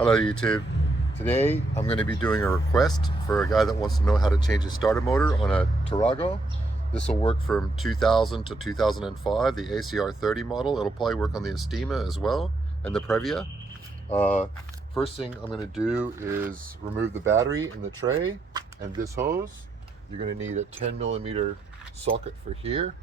Hello YouTube. Today I'm going to be doing a request for a guy that wants to know how to change his starter motor on a Tarago. This will work from 2000 to 2005, the ACR 30 model. It'll probably work on the Estima as well and the Previa. First thing I'm going to do is remove the battery in the tray and this hose. You're going to need a 10mm socket for here.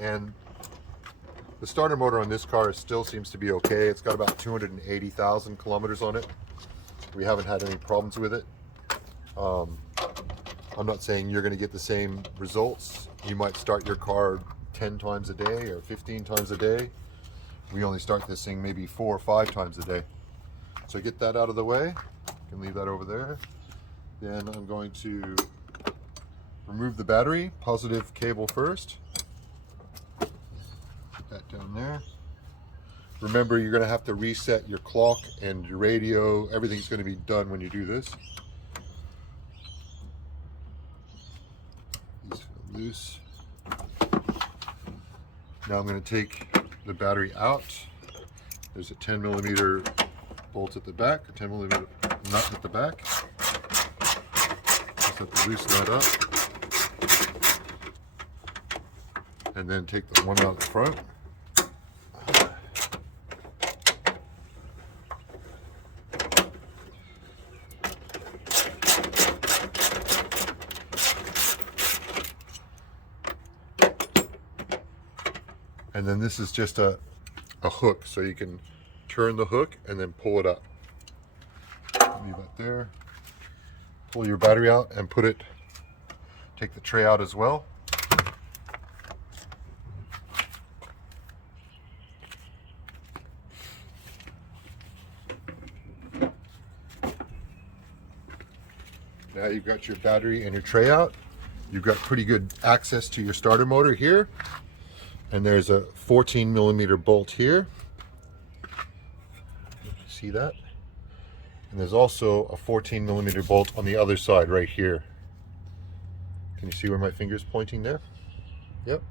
And the starter motor on this car still seems to be okay. It's got about 280,000 kilometers on it. We haven't had any problems with it. I'm not saying you're going to get the same results. You might start your car 10 times a day or 15 times a day. We only start this thing maybe 4 or 5 times a day. So get that out of the way. You can leave that over there. Then I'm going to remove the battery, positive cable first. That down there. Remember, you're going to have to reset your clock and your radio. Everything's going to be done when you do this. These feel loose. Now I'm going to take the battery out. There's a 10mm bolt at the back, a 10mm nut at the back. Just have to loosen that up. And then take the one out the front. And then this is just a hook, so you can turn the hook and then pull it up. Leave that there. Pull your battery out and put it, take the tray out as well. Now you've got your battery and your tray out. You've got pretty good access to your starter motor here. And there's a 14mm bolt here. See that? And there's also a 14mm bolt on the other side right here. Can you see where my finger's pointing there? Yep.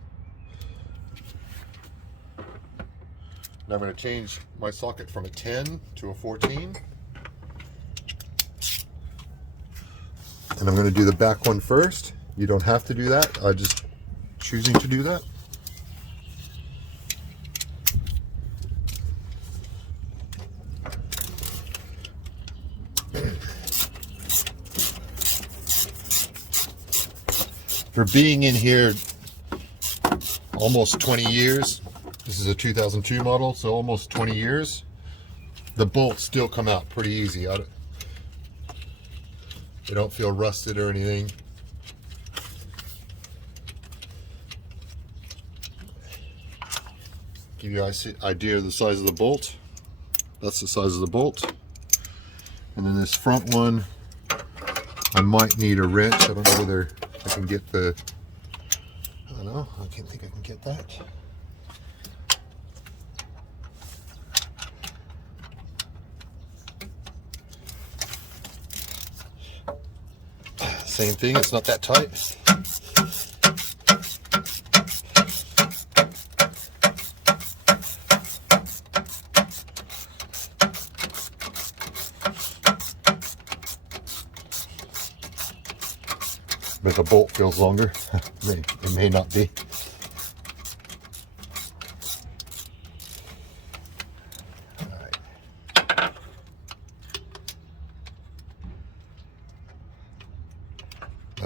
Now I'm going to change my socket from a 10 to a 14. And I'm going to do the back one first. You don't have to do that. I'm just choosing to do that. For being in here almost 20 years, this is a 2002 model, so almost 20 years, the bolts still come out pretty easy. They don't feel rusted or anything. Give you an idea of the size of the bolt. That's the size of the bolt. And then this front one, I might need a wrench. I don't know whether I can get the, I don't know, I can't think I can get that. Same thing, it's not that tight. But the bolt feels longer. It may not be. All right.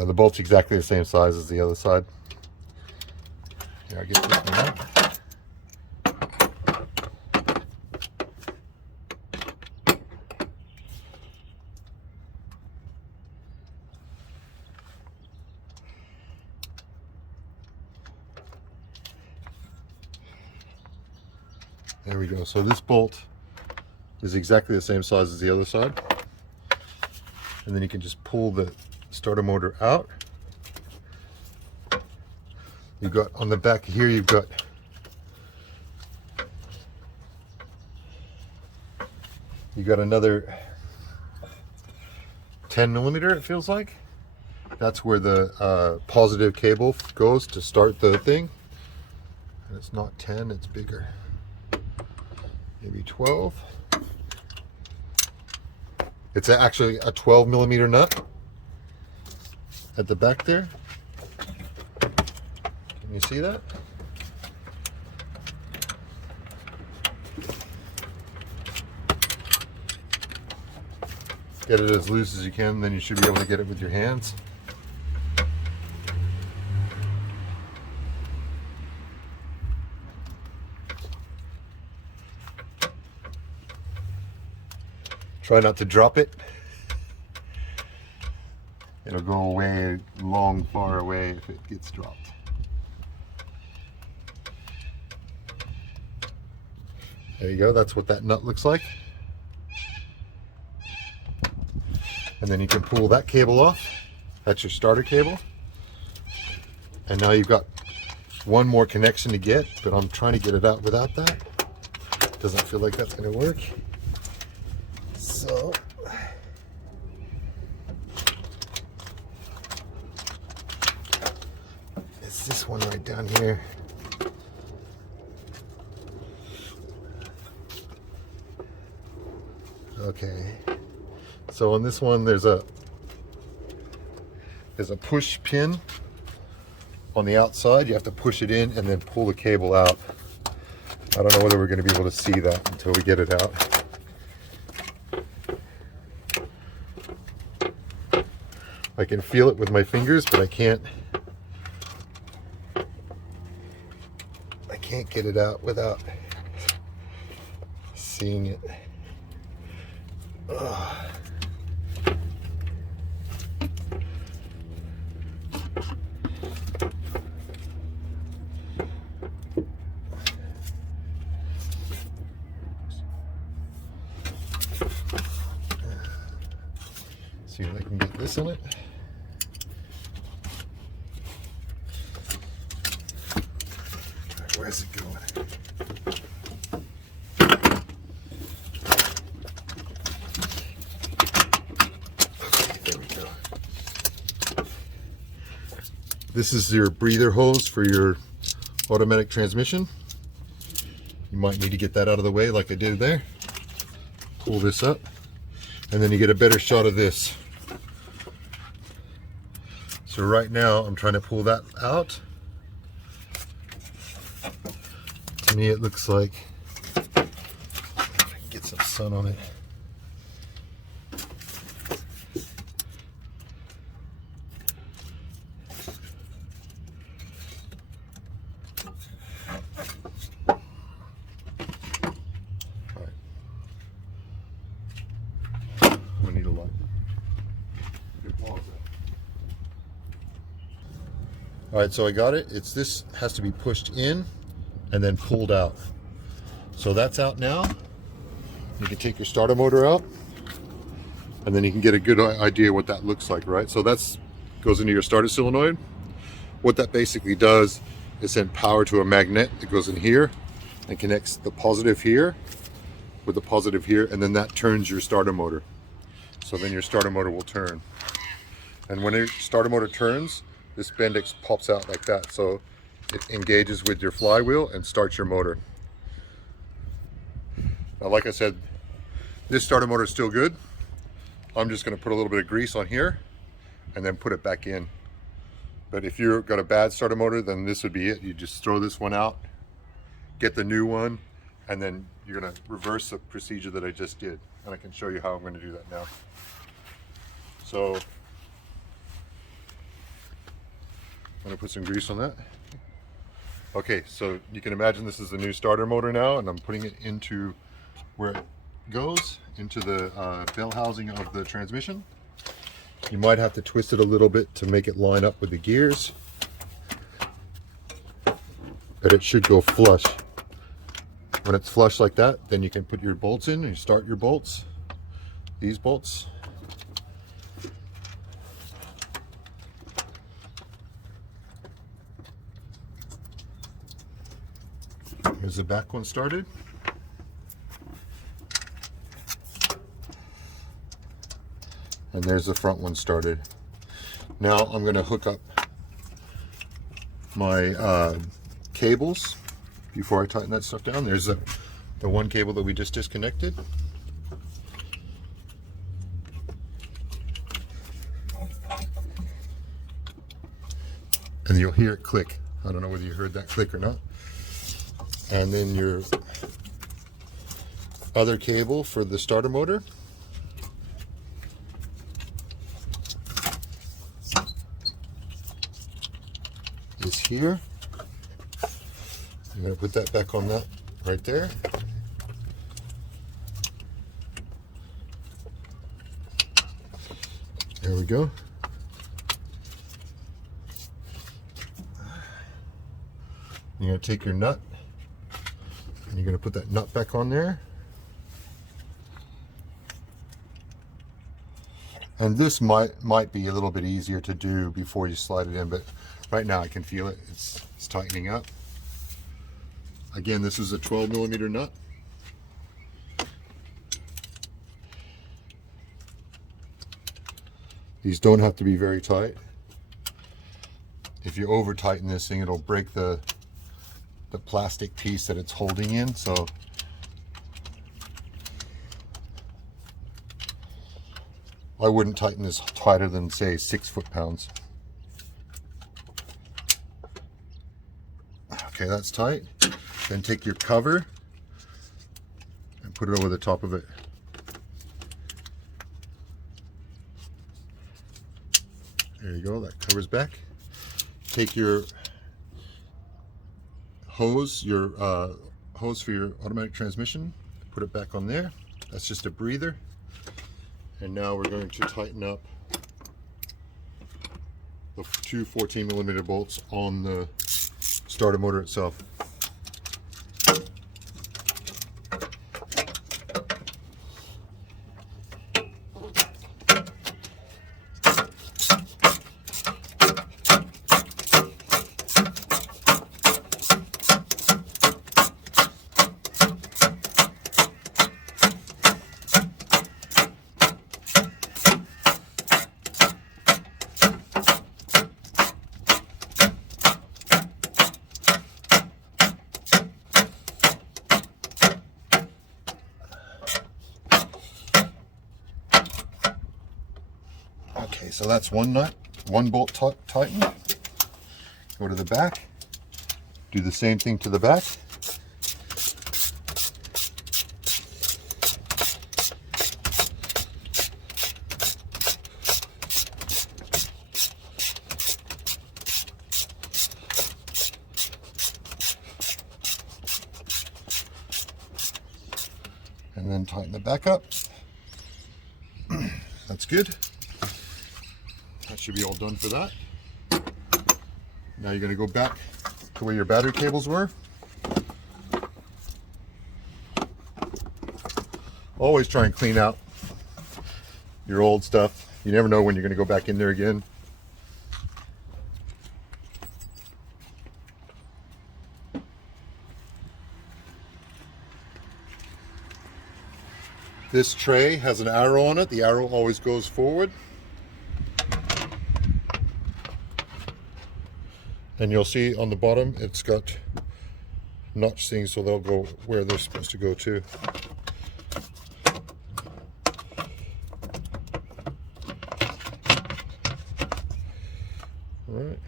The bolt's exactly the same size as the other side. Here, I'll get this one out. There we go. So this bolt is exactly the same size as the other side. And then you can just pull the starter motor out. You've got on the back here, you've got another 10mm, it feels like. That's where the positive cable goes to start the thing. And it's not 10, it's bigger. Maybe 12. It's actually a 12 millimeter nut at the back there. Can you see that? Get it as loose as you can, then you should be able to get it with your hands. Try not to drop it. It'll go away long, far away if it gets dropped. There you go, that's what that nut looks like. And then you can pull that cable off. That's your starter cable. And now you've got one more connection to get, but I'm trying to get it out without that. Doesn't feel like that's gonna work. So it's this one right down here. Okay, so on this one there's a push pin on the outside. You have to push it in and then pull the cable out. I don't know whether we're going to be able to see that until we get it out. I can feel it with my fingers, but I can't get it out without seeing it. Ugh. See if I can get this in it. Where's it going? Okay, there we go. This is your breather hose for your automatic transmission. You might need to get that out of the way like I did there. Pull this up, and then you get a better shot of this. So right now I'm trying to pull that out. To me it looks like, if I can get some sun on it. All right. I'm gonna need a light. All right, so I got it. This has to be pushed in and then pulled out. So that's out now. You can take your starter motor out, and then you can get a good idea what that looks like, right? So that's goes into your starter solenoid. What that basically does is send power to a magnet that goes in here and connects the positive here with the positive here, and then that turns your starter motor. So then your starter motor will turn. And when your starter motor turns, this Bendix pops out like that. So it engages with your flywheel and starts your motor. Now, like I said, this starter motor is still good. I'm just going to put a little bit of grease on here and then put it back in. But if you've got a bad starter motor, then this would be it. You just throw this one out, get the new one, and then you're going to reverse the procedure that I just did. And I can show you how I'm going to do that now. So I'm going to put some grease on that. Okay, so you can imagine this is the new starter motor now, and I'm putting it into where it goes, into the bell housing of the transmission. You might have to twist it a little bit to make it line up with the gears, but it should go flush. When it's flush like that, then you can put your bolts in and you start your bolts, these bolts. Here's the back one started. And there's the front one started. Now I'm going to hook up my cables before I tighten that stuff down. There's the one cable that we just disconnected. And you'll hear it click. I don't know whether you heard that click or not. And then your other cable for the starter motor. Is here. I'm going to put that back on that right there. There we go. You're going to take your nut and you're going to put that nut back on there. And this might be a little bit easier to do before you slide it in, but right now I can feel it. It's tightening up. Again, this is a 12mm nut. These don't have to be very tight. If you over tighten this thing, it'll break the plastic piece that it's holding in. So I wouldn't tighten this tighter than, say, 6 foot-pounds. Okay, that's tight. Then take your cover and put it over the top of it. There you go, that covers back. Take your hose, hose for your automatic transmission, put it back on there. That's just a breather. And now we're going to tighten up the two 14mm bolts on the starter motor itself. Okay, so that's one nut, one bolt tightened. Go to the back, do the same thing to the back. And then tighten the back up. That's good. That should be all done for that. Now you're going to go back to where your battery cables were. Always try and clean out your old stuff. You never know when you're going to go back in there again. This tray has an arrow on it. The arrow always goes forward. And you'll see on the bottom it's got notch things, so they'll go where they're supposed to go to. All right.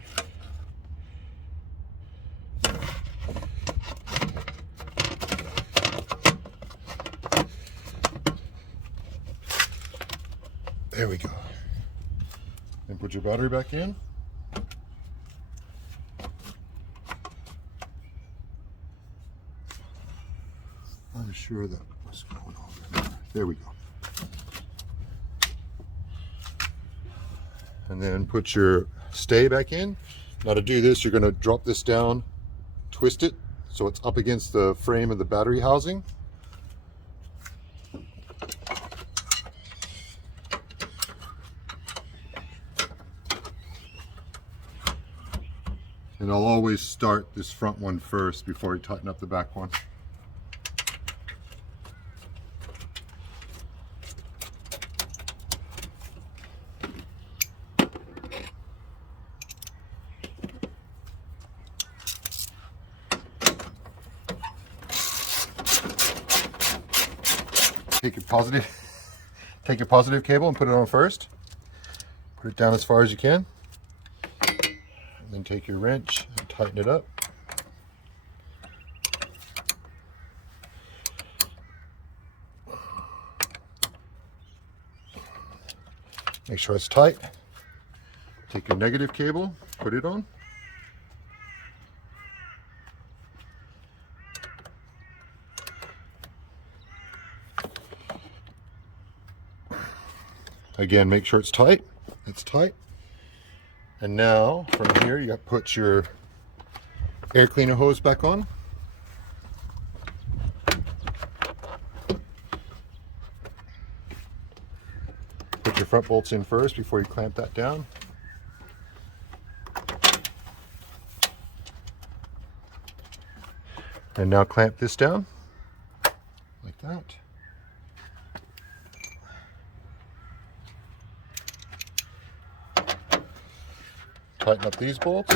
There we go. And put your battery back in. I'm sure that was going on. There we go. And then put your stay back in. Now to do this, you're going to drop this down, twist it so it's up against the frame of the battery housing. And I'll always start this front one first before you tighten up the back one. Take your positive cable and put it on first. Put it down as far as you can. And then take your wrench and tighten it up. Make sure it's tight. Take your negative cable, put it on. Again, make sure it's tight. It's tight. And now from here you got to put your air cleaner hose back on. Put your front bolts in first before you clamp that down. And now clamp this down like that. Tighten up these bolts.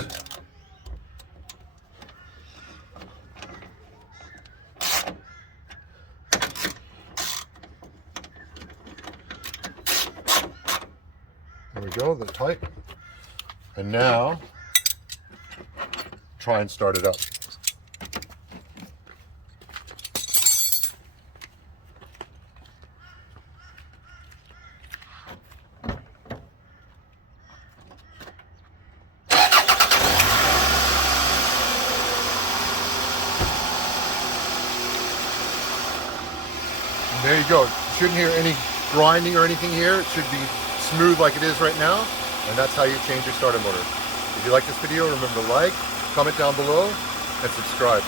There we go, they're tight. And now, try and start it up. There you go. You shouldn't hear any grinding or anything here. It should be smooth like it is right now. And that's how you change your starter motor. If you like this video, remember to like, comment down below, and subscribe.